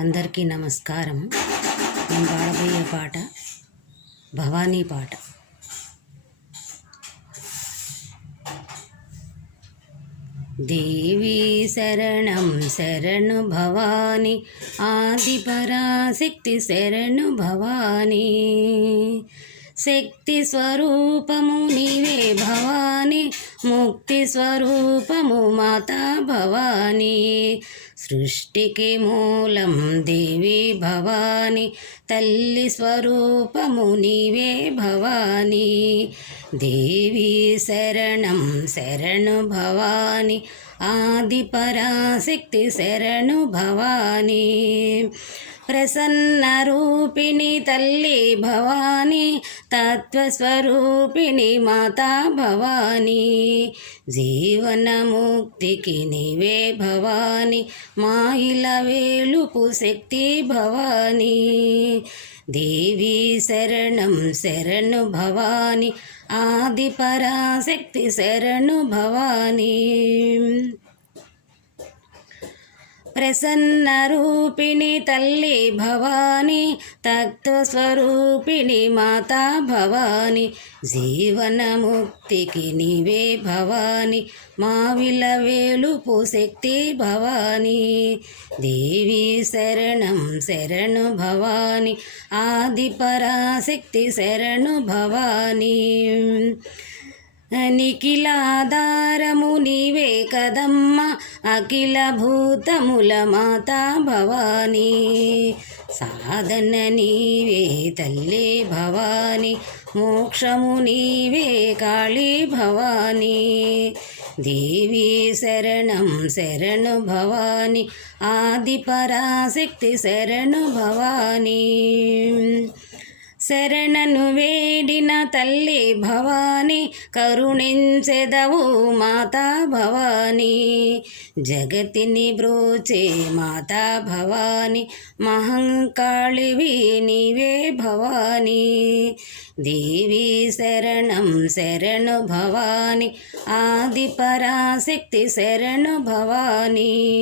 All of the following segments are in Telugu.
అందరికీ నమస్కారం. నేను పాడబోయే పాట భవానీ పాట. దేవి శరణం శరణు భవాని, ఆది పరాశక్తి శరణు భవాని. శక్తి స్వరూపము నీవే భవాని, ముక్తి స్వరూపము మాతా భవాని. సృష్టికి మూలం దేవి భవాని, తల్లి స్వరూపము నీవే భవాని. దేవి శరణం శరణు భవాని, ఆది పరాశక్తి శరణు భవాని. ప్రసన్న రూపిణి తల్లి భవాని, తత్వస్వరూపిణి మాతా భవాని. జీవన ముక్తికి నీవే భవాని, మాయిల వేలుపు శక్తి భవాని. దేవి శరణం శరణు భవాని, ఆది పరాశక్తి శరణు భవాని. ప్రసన్న రూపిణి తల్లి భవాని, తత్వస్వరూపిణి మాతా భవాని. జీవన ముక్తికి నీవే భవాని, మావిల వేలుపు శక్తి భవాని. దేవి శరణం శరణు భవాని, ఆది పరాశక్తి శరణు భవాని. నిఖిలాధారము నీవే కదమ్మ, అఖిల భూతముల మాతా భవాని. సాధన నీవే తల్లి భవాని, మోక్షము నీవే కాళీ భవాని. దేవి శరణం శరణు భవాని, ఆది పరాశక్తి శరణు భవాని. శరణను వేడిన తల్లి భవాని, కరుణించెదవు మాతా భవాని. జగతిని బ్రోచే మాతా భవాని, మహంకాళివి నీవే భవాని. దేవి శరణం శరణు భవాని, ఆది పరాశక్తి శరణు భవాని.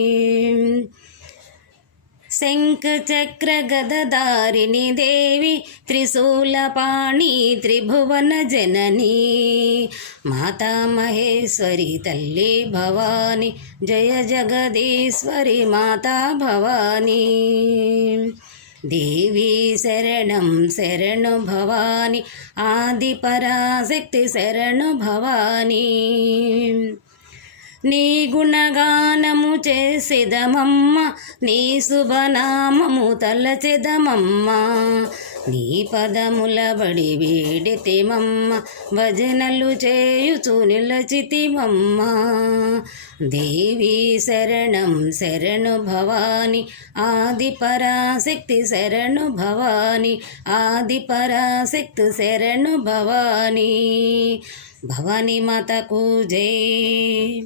శంఖ చక్ర గదధారిణి దేవి, త్రిశూలపాణి త్రిభువన జనని. మాతా మహేశ్వరి తల్లి భవాని, జయ జగదీశ్వరి మాతా భవాని. దేవి శరణం శరణు భవాని, ఆది పరాశక్తి శరణు భవాని. నీ గుణగానము చేసేదమమ్మ, నీ శుభనామము తలచెదమమ్మ. నీ పదముల బడి వేడితేమమ్మ, భజనలు చేయుచు నిలచితిమమ్మ. దేవి శరణం శరణు భవాని, ఆది పరాశక్తి శరణు భవాని. ఆది పరాశక్తి శరణు భవాని. భవానీ మాతకు జై.